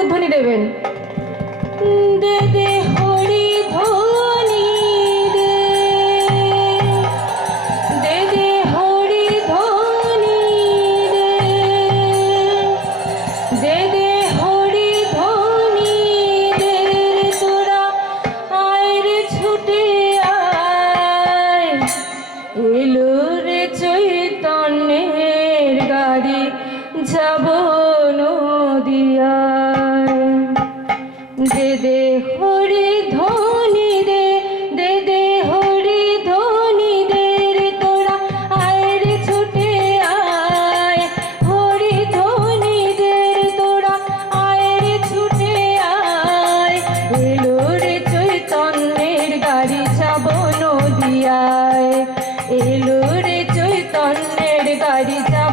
উলুধ্বনি দেবেন দে দে। যাব নদিয়ায়। যে দে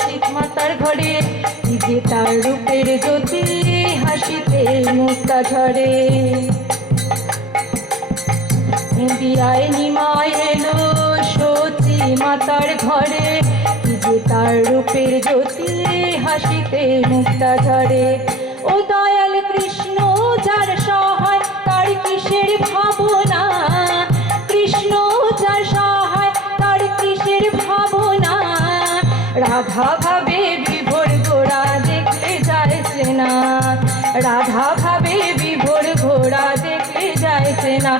সচিত মাতার ঘরে। তার রূপের জ্যোতি হাসিতে মুক্তা ঝরে। নদিয়ায় নিমায় এলো সচি মাতার ঘরে। যে তার রূপের জ্যোতি হাসিতে মুক্তা ঝরে। ও দয়াল কৃষ্ণ রাধা ভাবে বিভোর ঘোড়া দেখলে যাইছে না রাধা ভাবে বিভোর ঘোড়া দেখলে যাইছে না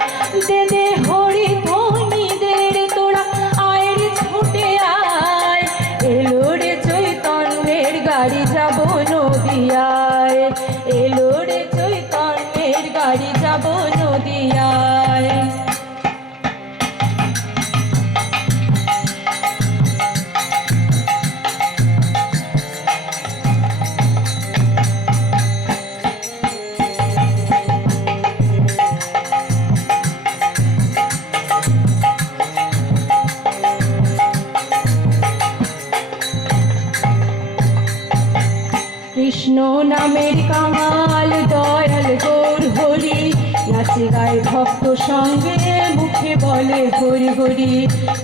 কৃষ্ণ নামের কামাল দয়াল, গোর, হরি। নাচে গায় ভক্ত সঙ্গে, মুখে বলে হরি হরি।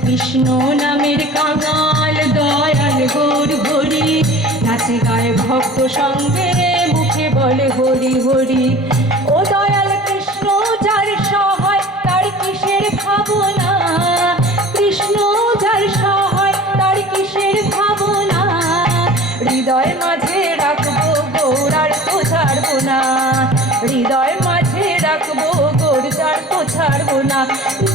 কৃষ্ণ নামের কামাল দয়াল, গোর, হরি। নাচে গায় ভক্ত সঙ্গে, মুখে বলে হরি হরি। ও দয়াল কৃষ্ণ, যার সহায়, তার কিসের ভাবনা? কৃষ্ণ, যার সহায়, তার কিসের ভাবনা? হৃদয় মাঝে Krishna.